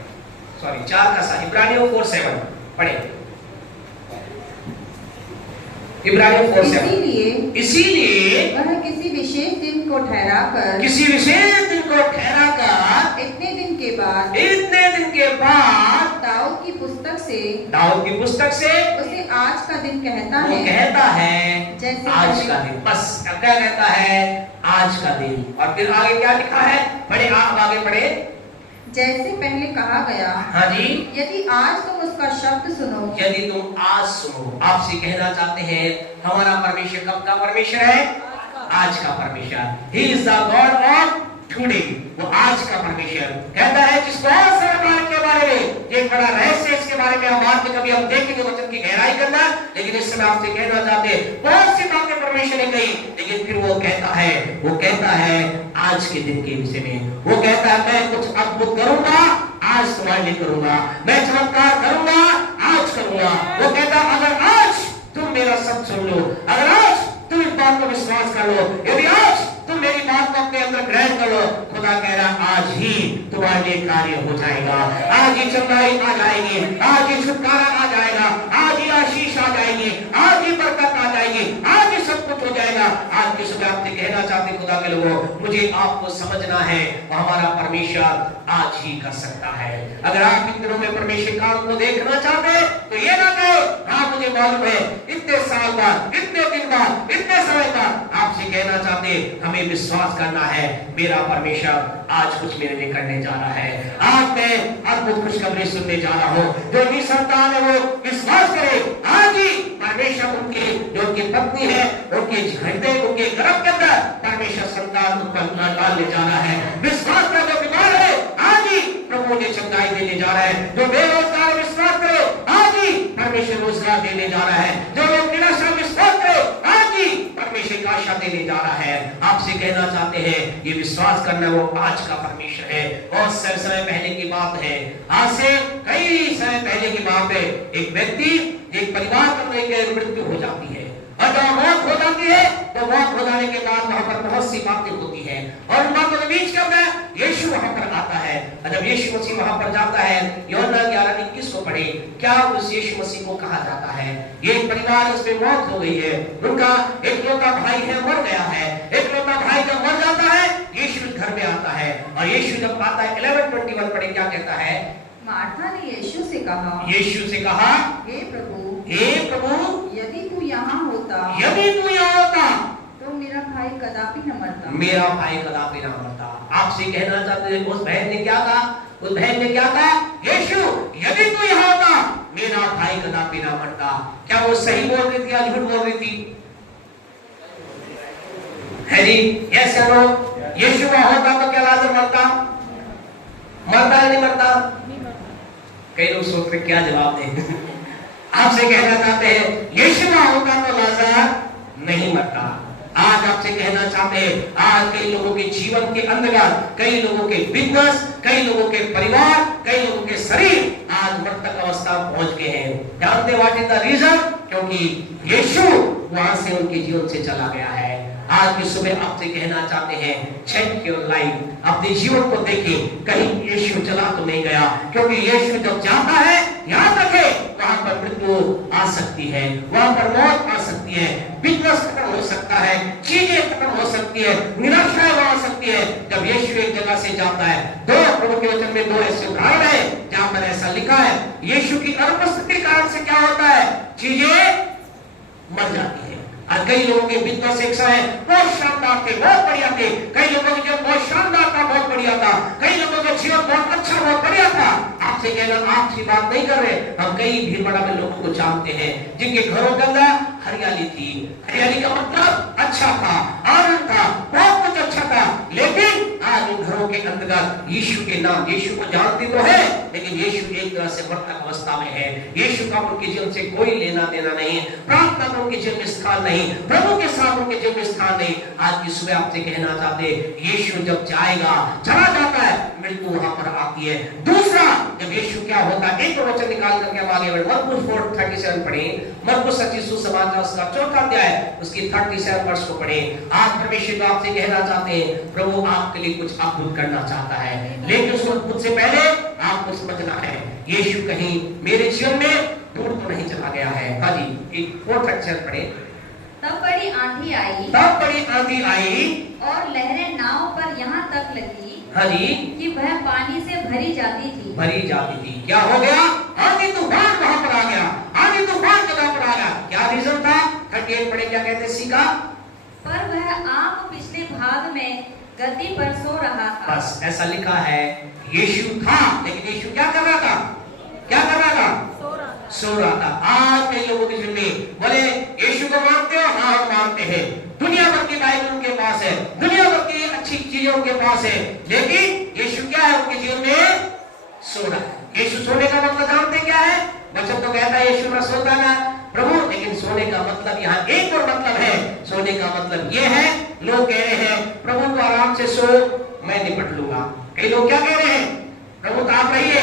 सॉरी 4 का 7, इब्रानियों 4:7 पढ़े। इब्रानियों 4:7। इसीलिए वह किसी विशेष दिन को ठहराकर इतने दिन के बाद दाऊद की पुस्तक से उसे आज का दिन कहता वो है, कहता है जैसे आज पहले- का दिन। बस अब क्या कहता है? आज का दिन। और फिर आगे क्या लिखा है? पढ़े, आप आगे पढ़े। जैसे पहले कहा गया, हाँ जी, यदि आज तुम उसका शब्द सुनो। यदि तुम आज सुनो। आपसे कहना चाहते हैं हमारा परमेश्वर कब का परमेश्वर है? आज का परमेश्वर। He is the God of today. वो आज का परमेश्वर कहता है जिसको के बारे में एक बड़ा रहस्य, इसके बारे में हम बाद में कभी हम देखेंगे वचन की गहराई करना। लेकिन इस समय आपसे कहना चाहते हैं बहुत सी बातें परमेश्वर ने कही, लेकिन फिर वो कहता है आज के दिन के विषय में। वो कहता है मैं कुछ अद्भुत करूंगा, आज तुम्हारे लिए करूंगा। मैं चमत्कार करूंगा, आज करूंगा। वो कहता अगर आज तुम मेरा सब सुन लो, अगर आज तुम इस बात को विश्वास कर लो, यदि आज तुम मेरी बात को अपने अंदर ग्रहण करो, खुदा कह रहा आज ही तुम्हारे लिए कार्य हो जाएगा। आज ही चंगाई आ जाएगी, आज ही छुटकारा आ जाएगा, आज ही आशीष आ जाएगी, आज ही बरकत आ जाएगी, आज ही सब कुछ हो जाएगा। आज की सुबह आपसे कहना चाहते खुदा के लोगों, मुझे आपको समझना है हमारा परमेश्वर आज ही कर सकता है। अगर आप इन दिनों में परमेश्वर काम को देखना चाहते हैं तो ये ना कहो हाँ मुझे मालूम है इतने साल बाद, इतने दिन बाद, इतने समय बाद। आपसे कहना चाहते हमें विश्वास करना है मेरा परमेश्वर आज कुछ मेरे लिए करने जा रहा है। आज मैं अद्भुत खुशखबरी सुनने जा रहा हूँ। जो निसंतान है वो विश्वास करे, आज ही परमेश्वर उनकी जो उनकी पत्नी है उनके हृदय, उनके गर्भ के अंदर परमेश्वर संतान उत्पन्न डालने जा रहा है। विश्वास कर, जो बीमार है आज ही प्रभु ने चंगाई देने जा रहा है। जो बेरोजगार विश्वास करो आज ही परमेश्वर रोजगार देने जा रहा है। जो लोग निराशा विश्वास करो आज ही परमेश्वर का आशा देने जा रहा है। आपसे कहना चाहते हैं ये विश्वास करना वो आज का परमेश्वर है। और समय पहले की बात है, आज से कई समय पहले की बात है। एक व्यक्ति, एक परिवार का मृत्यु हो जाती है और जब मौत हो जाती है तो मौत हो जाने के बाद वहां पर बहुत सी बातें होती हैं और उन बातों के बीच क्या है? यीशु वहां पर आता है। और जब यीशु मसीह वहां पर जाता है, यूहन्ना 11:21 को पढ़े, क्या उस यीशु मसीह को कहा जाता है? ये परिवार, उसमें मौत हो गई है, उनका एकलौता भाई है मर गया है। एकलौता भाई जब मर जाता है यीशु घर में आता है और यीशु जब आता है 11:21 पढ़े, क्या कहता है? मार्था ने यीशु से कहा, हे प्रभु, यदि तू यहाँ होता तो मेरा भाई कदापि न मरता। आपसे कहना चाहते हैं उस बहन ने क्या कहा? यीशु यदि तू यहाँ होता मेरा भाई कदापि न मरता। क्या वो सही बोल रही थी या झूठ बोल रही थी? है जी, यस या नो? यीशु वहां होता तो क्या लाजर मरता या नहीं मरता? कई लोग सोच रहे क्या जवाब दें। आपसे कहना चाहते हैं यीशु वहां होता तो लाजर नहीं मरता। आज आपसे कहना चाहते हैं आज कई लोगों के जीवन के अंतर्गत, कई लोगों के बिजनेस, कई लोगों के परिवार, कई लोगों के शरीर आज मृतक अवस्था पहुंच गए हैं। जानते व्हाट इज द रीजन? क्योंकि यीशु वहां से उनके जीवन से चला गया है। आज की सुबह आपसे कहना चाहते हैं चेक योर लाइफ, अपने जीवन को देखिए कहीं यीशु चला तो नहीं गया। क्योंकि यीशु जब जाता है याद रखे वहां पर मृत्यु आ सकती है, वहां पर मौत आ सकती है, बिजनेस खत्म हो सकता है, चीजें खत्म हो सकती है, निराशा आ सकती है। जब यीशु एक जगह से जाता है, दो प्रभु के वचन में 2 ऐसे उदाहरण है जहां पर ऐसा लिखा है यीशु की अनुपस्थिति के कारण से क्या होता है? चीजें मर जाती है। और कई लोगों के बिजनेस एक समय बहुत शानदार थे, बहुत बढ़िया थे। कई लोगों के जीवन बहुत शानदार था, बहुत बढ़िया था। कई लोगों का जीवन बहुत अच्छा, बहुत बढ़िया था। आपसे कहना आपकी बात नहीं कर रहे, हम कई भीड़ में लोगों को जानते हैं जिनके घरों के अंदर हरियाली थी। हरियाली का मतलब अच्छा था, आनंद था, बहुत कुछ अच्छा था। लेकिन आज उन घरों के अंतर्गत यीशु के नाम, यीशु को जानते तो है लेकिन यीशु एक तरह से मृतक अवस्था में है। यीशु का उनके जीवन से कोई लेना देना नहीं, प्रार्थना में उनके जीवन में स्थान नहीं, प्रभु के साथ उनके जीवन में स्थान नहीं। आज की सुबह आपसे कहना चाहते, यीशु जब जाएगा, चला जाता है, मृत्यु वहां पर आती है। दूसरा, जब यीशु क्या होता है, एक वचन निकाल करके हम आगे बढ़े, मरकुस 4:37 पढ़े, मरकुस सच्ची सुसमाचार उसका 4था अध्याय उसकी 37 वर्ष को पढ़े। आज परमेश्वर को आपसे कहना चाहते हैं, प्रभु आपके लिए कुछ अद्भुत करना चाहता है, लेकिन उस अद्भुत से पहले आपको समझना है, यीशु कहीं मेरे जीवन में दूर तो नहीं चला गया है। हाँ जी, एक 4th अक्षर पढ़े। तब बड़ी आंधी आई, तब बड़ी आंधी आई और लहरें नाव पर यहाँ तक लगी, हाँ जी, कि वह पानी से भरी जाती थी। भरी जाती थी। क्या हो गया? आंधी तूफान वहां पर आ गया, आंधी तूफान जगह पर आ गया। क्या रीजन था? 38 पढ़े, क्या कहते सी का? पर वह आग पिछले भाग में गद्दी पर सो रहा था। बस ऐसा लिखा है, यीशु था, लेकिन यीशु क्या कर रहा था? क्या कर रहा था? सो रहा था। आज कई लोगों के जीवन में बोले यीशु को मानते हो? हाँ हम मानते हैं, दुनिया भर की बाइबल उनके पास है, दुनिया भर की अच्छी चीजें उनके पास है, लेकिन यीशु क्या है उनके जीवन में? सो रहा है। यीशु सोने का मतलब जानते क्या है? वचन तो कहता है यीशु ना सोता ना प्रभु, लेकिन सोने का मतलब यहाँ एक और मतलब है। सोने का मतलब ये है, लोग कह रहे हैं प्रभु तो आराम से सो, मैं निपट लूंगा। कई लोग क्या कह रहे हैं? प्रभु तो आप रहिए,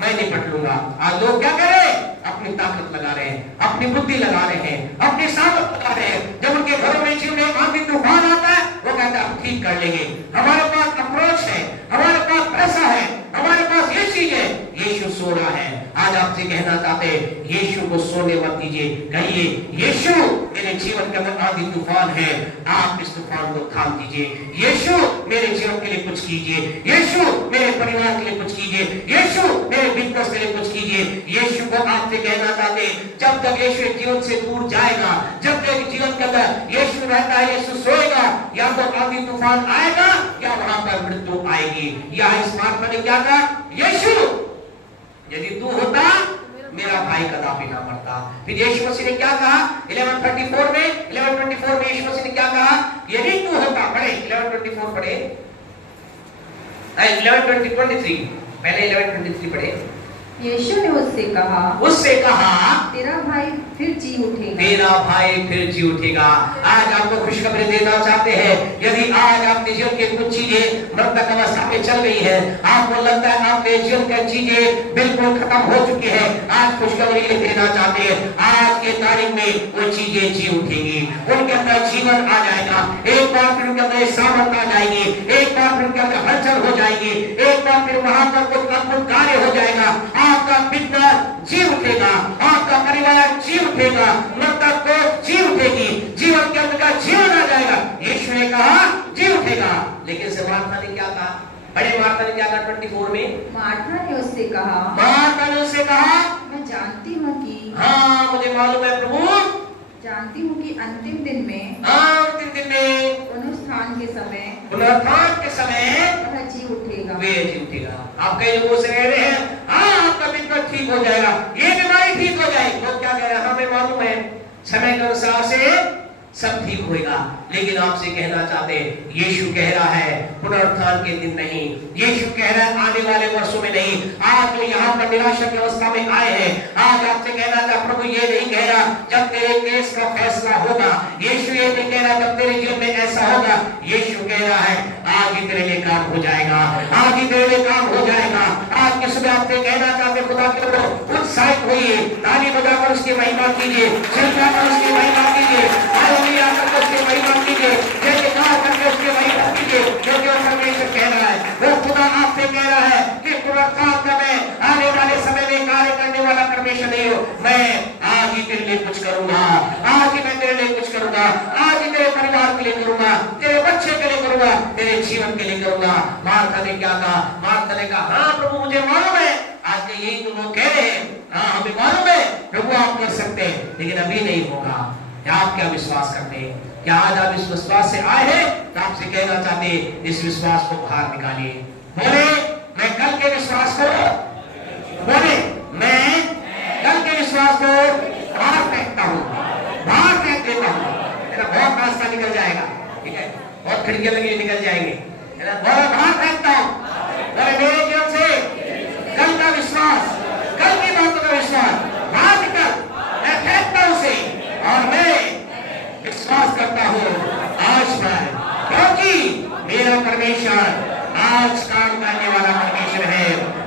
मैं निपट लूंगा। आज लोग क्या कह रहे हैं? अपनी ताकत लगा रहे हैं, अपनी बुद्धि लगा रहे हैं, अपनी सामर्थ लगा रहे हैं। जब उनके घरों में जीवन में आंधी तूफान आता है, वो कहता है हम ठीक कर लेंगे, हमारे पास अप्रोच है, हमारे पास पैसा है, हमारे पास ये चीज है। यीशु सो रहा है। आज आपसे कहना चाहते हैं, यीशु को सोने मत दीजिए। कहिए यीशु मेरे जीवन के अंदर आंधी तूफान है, आप इस तूफान को थाम दीजिए। यीशु मेरे जीवन के लिए कुछ कीजिए, यीशु मेरे परिवार के लिए कुछ कीजिए, यीशु मेरे बिजनेस के लिए कुछ कीजिए। यीशु को आपसे कहना चाहते हैं, जब तक यीशु जीवन से दूर जाएगा, जब तक जीवन के अंदर यीशु रहता है, यीशु सोएगा, या तो आंधी तूफान आएगा या वहां पर मृत्यु आएगी। या इस महात्मा ने क्या कहा? यीशु यदि तू होता मेरा भाई कदापि ना मरता। फिर यीशु मसीह ने क्या कहा? 11:24 में यीशु मसीह ने क्या कहा? यदि तू होता, पढ़े 11:24 पढ़े, 11:23 पहले 11:23 पढ़े। यीशु ने उससे कहा, तेरा भाई फिर जी उठेगा। तेरा भाई फिर जी उठेगा। आज आपको खुशखबरी देना चाहते हैं, यदि आज आपके जीवन की कुछ चीजें मृतक अवस्था में चल गई है, आपको लगता है आपके जीवन की चीजें बिल्कुल खत्म हो चुकी है, आज खुशखबरी ये देना चाहते हैं, आज के तारीख में वो चीजें जी उठेंगी, उनके अंदर जीवन आ जाएगा। एक बार फिर उनके अंदर सामर्थ आ जाएगी, एक बार फिर उनके अंदर हलचल हो जाएगी, एक बार फिर वहां पर कुछ अद्भुत कार्य हो जाएगा। आपका बिजनेस जी उठेगा, आपका परिवार जी उठेगा, मृतक को जी उठेगी, जीवन के अंदर का जीवन आ जाएगा। यीशु ने कहा जी उठेगा। लेकिन से मार्था ने क्या कहा? बड़े मार्था ने क्या कहा? 24 में मार्था ने उससे कहा, मैं जानती हूँ कि, हाँ मुझे मालूम है प्रभु, जानती हूँ कि अंतिम दिन में पुनरुत्थान के समय वह जी उठेगा। वे जी उठेगा। आप कई लोगों से कह रहे हैं हाँ आपका बिल्कुल ठीक हो जाएगा, ये बीमारी ठीक हो जाएगी। लोग क्या कह रहे हैं? हमें मालूम है समय के अनुसार से सब ठीक होगा। लेकिन आपसे कहना चाहते हैं, यीशु कह रहा है पुनरुत्थान के दिन नहीं, यीशु कह रहा है आने वाले वर्षों में नहीं। आज जो यहाँ पर निराशा की अवस्था में आए हैं, आज आपसे कहना था प्रभु ये नहीं कह रहा जब तेरे केस का फैसला होगा, यीशु ये नहीं कह रहा जब तेरे जीवन में ऐसा होगा। यीशु कह रहा है आज ही तेरे लिए काम हो जाएगा, आज ही तेरे लिए काम हो जाएगा। आज की सुबह आपसे कहना चाहते खुदा के लोग उत्साहित होइए, ताली बजाकर उसकी महिमा कीजिए, चिल्लाकर उसकी महिमा कीजिए, हालेलुया करके उसकी महिमा कीजिए, जय जयकार करके उसकी महिमा कीजिए। क्योंकि वो परमेश्वर कह रहा है, वो खुदा आपसे कह रहा है कि पुनरुत्थान का मैं आने वाले समय में कार्य करने वाला परमेश्वर नहीं हो, मैं आज ही तेरे लिए कुछ करूंगा, आज ही मैं तेरे लिए कुछ करूंगा, आज ही तेरे परिवार के लिए करूंगा, तेरे बच्चे के लिए करूंगा, तेरे जीवन के लिए करूंगा। मार्था ने क्या कहा? मार्था ने कहा हाँ प्रभु मुझे मालूम है, आज के यही तो लोग कह रहे हैं, हाँ हमें मालूम है प्रभु आप कर सकते हैं, लेकिन अभी नहीं होगा। आप क्या विश्वास करते हैं? क्या आज आप इस विश्वास से आए हैं? तो आपसे कहना चाहते हैं इस विश्वास को बाहर निकालिए। बोले मैं कल के विश्वास को, बोले मैं कल के विश्वास को बाहर फेंकता हूँ, बाहर फेंक देता हूँ। बहुत रास्ता निकल जाएगा, ठीक है, बहुत खिड़कियां लगी निकल जाएंगे, बाहर फेंकता हूँ। मेरे जीवन से कल का विश्वास, कल की बातों का विश्वास बात कर, मैं फेंकता हूं उसे और मैं विश्वास करता हूं आज पर, क्योंकि मेरा परमेश्वर आज काम करने वाला परमेश्वर है।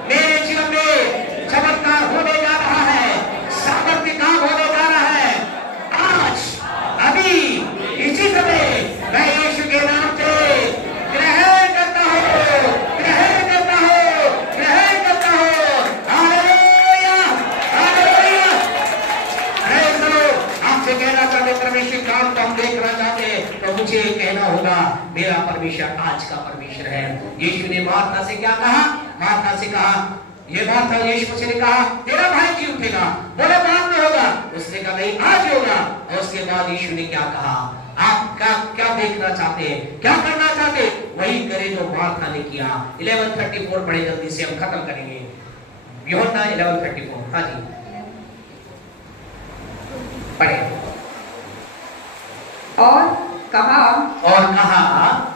मेरे जीवन में चमत्कार होने जा रहा है, सामर्थ्य काम होने जा रहा है। आज अभी इसी समय मैं यीशु के नाम से ग्रहण करता हूँ, ग्रहण करता हूँ, ग्रहण करता हूँ। Hallelujah, hallelujah. Praise the Lord. आपसे कहना चाहते परमेश्वर काम को हम देखना चाहते हैं तो मुझे कहना होगा मेरा परमेश्वर आज का परमेश्वर है। यीशु ने मार्था से क्या कहा? मार्था से कहा, ये मार्था यीशु मसीह ने कहा तेरा भाई जी उठेगा, बोले बाद में होगा, उसने कहा नहीं आज होगा। और उसके बाद यीशु ने क्या कहा? आप क्या देखना चाहते हैं, क्या करना चाहते हैं, वही करे जो मार्था ने किया। 11:34 पढ़े, जल्दी से हम खत्म करेंगे। यूहन्ना 11:34। हाँ जी पढ़े। और कहा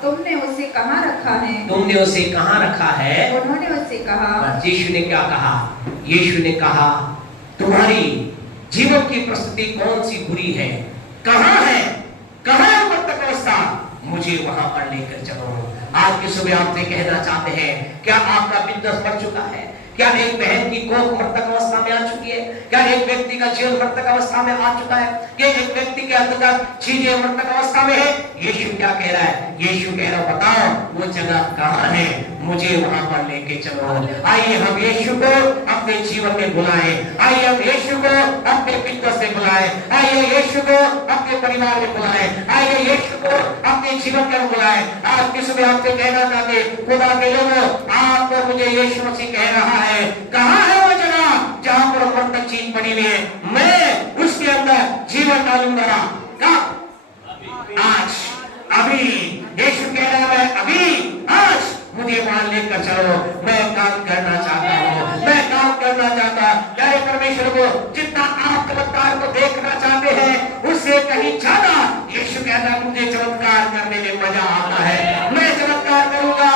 तुमने उसे कहाँ रखा है? तुमने उसे कहाँ रखा है? उन्होंने उससे कहा। यीशु ने क्या कहा? यीशु ने कहा तुम्हारी जीवन की परिस्थिति कौन सी बुरी है, कहाँ है, कहाँ है मृतक अवस्था, मुझे वहां पर लेकर चलो। आज की सुबह आपसे कहना चाहते हैं, क्या आपका बिजनेस मर चुका है? क्या एक बहन की कोख मृतक अवस्था में आ चुकी है? क्या एक व्यक्ति का जीवन मृतक अवस्था में आ चुका है? क्या एक व्यक्ति के अंदर चीजें मृतक अवस्था में है? यीशु क्या कह रहा है? यीशु कह रहा है बताओ वो जगह कहाँ है, मुझे वहां पर लेके चलो। आइए हम यीशु को अपने जीवन में बुलाएं, आइए हम यीशु को अपने बिजनेस में बुलाएं, आइए यीशु को अपने परिवार में बुलाएं, आइए यीशु को अपने जीवन में बुलाएं। आज की सुबह आपसे कहना चाहते खुदा के लोगों, आपको मुझे यीशु मसीह कह रहा है कहाँ है वो जगह जहां पर मृतक चीज पड़ी हुई है, मैं उसके अंदर जीवन डालूंगा। कब? आज, अभी। यीशु कह रहा है अभी, आज मुझे वहां लेकर चलो, मैं काम करना चाहता हूँ, मैं काम करना चाहता। प्यारे परमेश्वर को जितना आप चमत्कार को देखना चाहते हैं उससे कहीं ज्यादा यीशु कहता है मुझे चमत्कार करने में मजा आता है। मैं चमत्कार करूंगा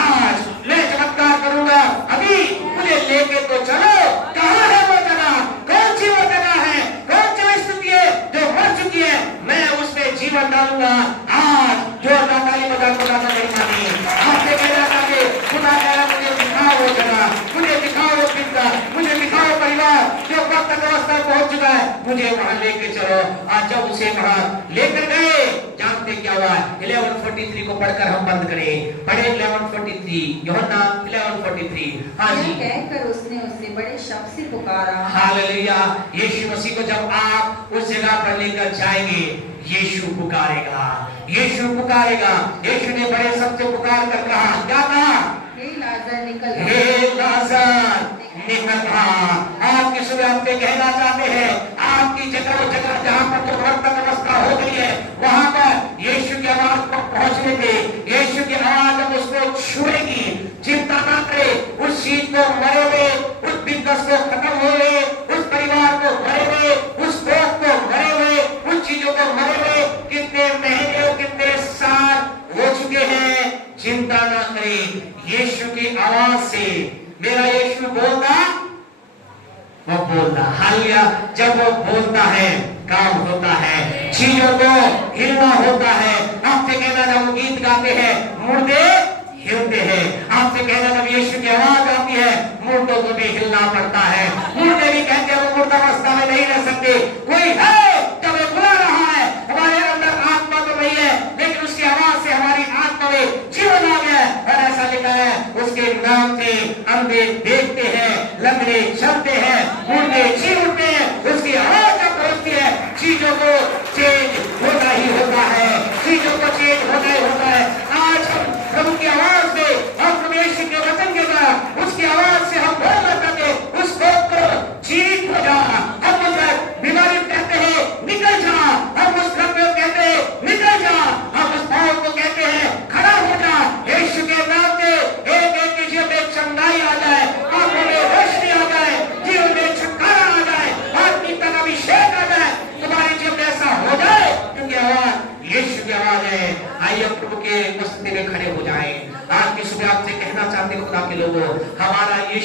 आज, मैं चमत्कार करूंगा अभी, मुझे लेके तो चलो। कहाँ है वो जगह? कौन सी वो जगह है, कौन सी स्थिति है जो मर चुकी है, मैं उसमें जीवन डालूंगा आज। जो ताली बजा खुदा का महिमानी। आपसे कहना चाहते खुदा कह रहा मुझे दिखाओ वो जगह, मुझे दिखाओ वो पिता, मुझे दिखाओ परिवार जो मृतक अवस्था में पहुंच चुका है, मुझे वहां लेके चलो। आज जब उसे वहां लेकर गए, जानते क्या हुआ? 11:43 को पढ़कर हम बंद करें। पढ़े 11:43, यूहन्ना 11:43। हाँ जी। कहकर उसने उसे बड़े शब्द से पुकारा। हालेलुया। यीशु मसीह को जब आप उस जगह पर लेकर जाएंगे, यीशु पुकारेगा, यीशु पुकारेगा। यीशु ने बड़े शब्द से पुकार कर कहा, क्या कहा? हे लाजर निकल, हे लाजर निकल आ। आपकी सुबह आपसे कहना चाहते हैं आपकी जगह जहां पर जो मृतक अवस्था हो गई है, वहां पर यीशु की आवाज पर पहुंचने पे, यीशु की आवाज जब उसको छुएगी, चिंता ना करे, उस चीज को मरे हुए, उस बिजनेस को खत्म हुए, उस परिवार को मरे हुए, उस कोख को मरे हुए, उन चीजों को मरे हुए, कितने महीने कितने साल हो चुके हैं, चिंता ना करें। यीशु की आवाज से मेरा यीशु बोलता, वो बोलता। हालेलुया। जब वो बोलता है काम होता है, चीजों को हिलना होता है। आपसे कहना जब वो गीत गाते हैं मुर्दे हिलते हैं। आपसे कहना जब यीशु की आवाज आती है मुर्दों को भी हिलना पड़ता है। मुर्दे भी कहते हैं वो मुर्दावस्था में नहीं रह सकते। कोई है जब वो बुला रहा है, हमारे अंदर आत्मा तो नहीं है, लेकिन उसकी आवाज से हमारी आत्मा में जीवन आ गया। और ऐसा लिखा है उसके नाम से अंधे देखते हैं, लंगड़े चलते हैं, मुर्दे जी उठते हैं। उसकी आवाज जब पहुंचती है, चीजों को